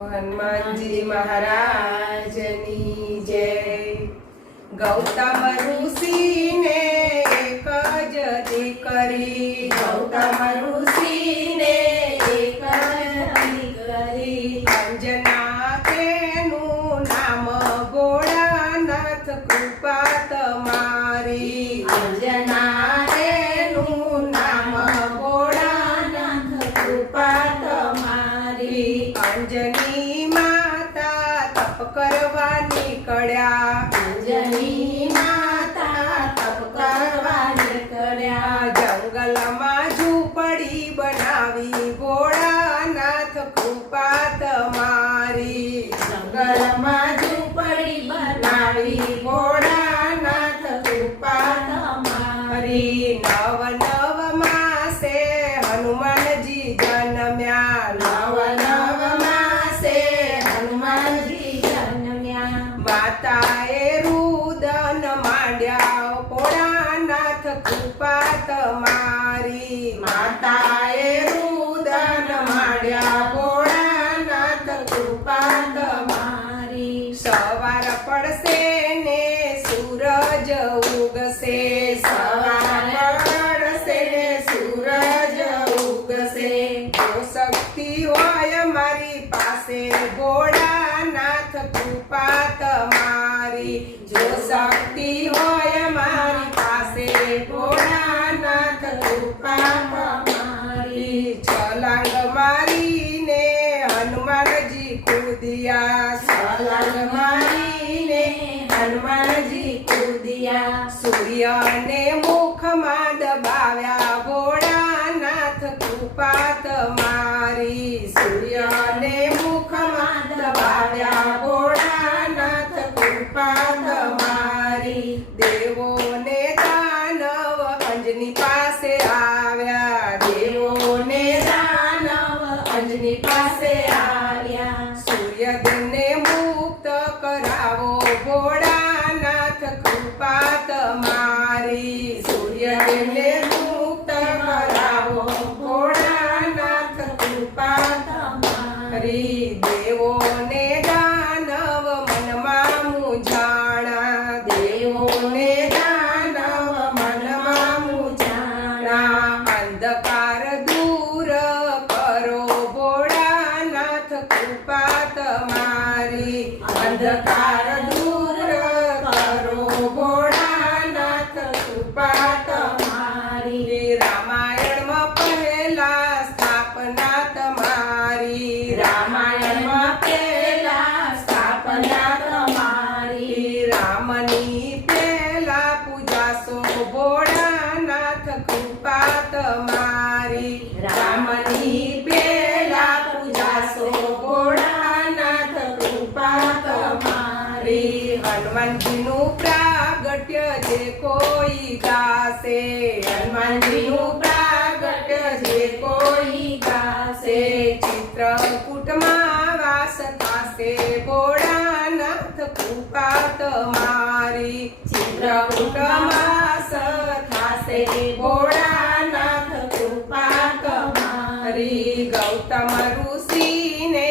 હનુમાનજી મહારાજની જય। ગૌતમ ઋષિને એક જ દીકરી, ગૌતમ ઋષિને એક જ દીકરી, અંજના તેનું નામ ભોળાનાથ કૃપા તમારી, અંજના તેનું નામ ભોળાનાથ કૃપા તમારી। અંજની માતા તપ કરવા નીકળ્યા, અંજની માતા તપ કરવા નીકળ્યા, જંગલમાં ઝૂંપડી બનાવી ભોળાનાથ કૃપા તમારી, જંગલમાં ઝૂંપડી બનાવી ભોળાનાથ કૃપા તમારી। નવ નવ માસે હનુમાનજી જન્મ્યા, નવ નવ માસે હનુમાનજી જન્મ્યા, માતાએ રુદન માંડ્યા ભોળાનાથ કૃપા તમારી, માતાએ રુદન માંડ્યા ભોળાનાથ કૃપા તમારી। સવાર પડશે ને સૂરજ ઉગશે, સવાર પડશે ને સૂરજ ઉગશે, જો શક્તિ હોય મારી પાસે ભોળાનાથ કૃપા તમારી, જો શક્તિ હોય મારી પાસે ભોળાનાથ કૃપા તમારી। છલાંગ મારીને હનુમાનજી કૂદ્યા, છલાંગ મારીને હનુમાનજી કૂદ્યા, સૂર્યને મુખમાં દબાવ્યા ભોળાનાથ કૃપા તમારી, સૂર્યને મુખમાં દબાવ્યા ભોળાનાથ કૃપા તમારી। દેવોને દાનવ અંજની પાસે આવ્યા, દેવોને દાનવ અંજની પાસે આવ્યા, સૂર્યદેવને મુક્ત કરાવો ભોળાનાથ કૃપા તમારી, સૂર્યદેવને મુક્ત કરાવો ભોળાનાથ કૃપા તમારી। દેવોને દાનવ મનમાં મૂંઝાણા, દેવોને દાનવ મનમાં મૂંઝાણા, અંધકાર દૂર કરો ભોળાનાથ કૃપા તમારી, અંધકાર દૂર કરો ભોળાનાથ કૃપા તમારી। રામાયણમાં પહેલા સ્થાપના તમારી, રામાયણમાં પહેલા સ્થાપના તમારી, રામની પહેલા પૂજાશો ભોળાનાથ કૃપા તમારી, રામની પહેલા પૂજાશો ભોળાનાથ કૃપા તમારી। હનુમાનજીનું પ્રાગટ્ય જે કોઈ ગાશે, હનુમાનજીનું પ્રાગટ્ય જે કોઈ ગાશે, ચિત્રકૂટમાં વાસ થાશે ભોળાનાથ કૃપા તમારી, ચિત્રકૂટમાં વાસ થાશે ભોળાનાથ કૃપા તમારી। ગૌતમ ઋષિને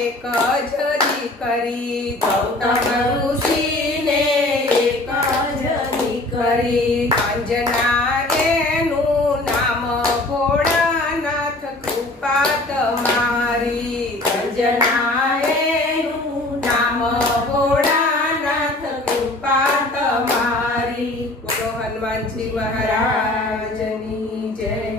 એક જ દીકરી, ગૌતમ ઋષિને એક જ દીકરી, અંજના એનું નામ ભોળાનાથ કૃપા તમારી, અંજના એનું નામ ભોળાનાથ કૃપા તમારી। બોલો હનુમાનજી મહારાજની જય।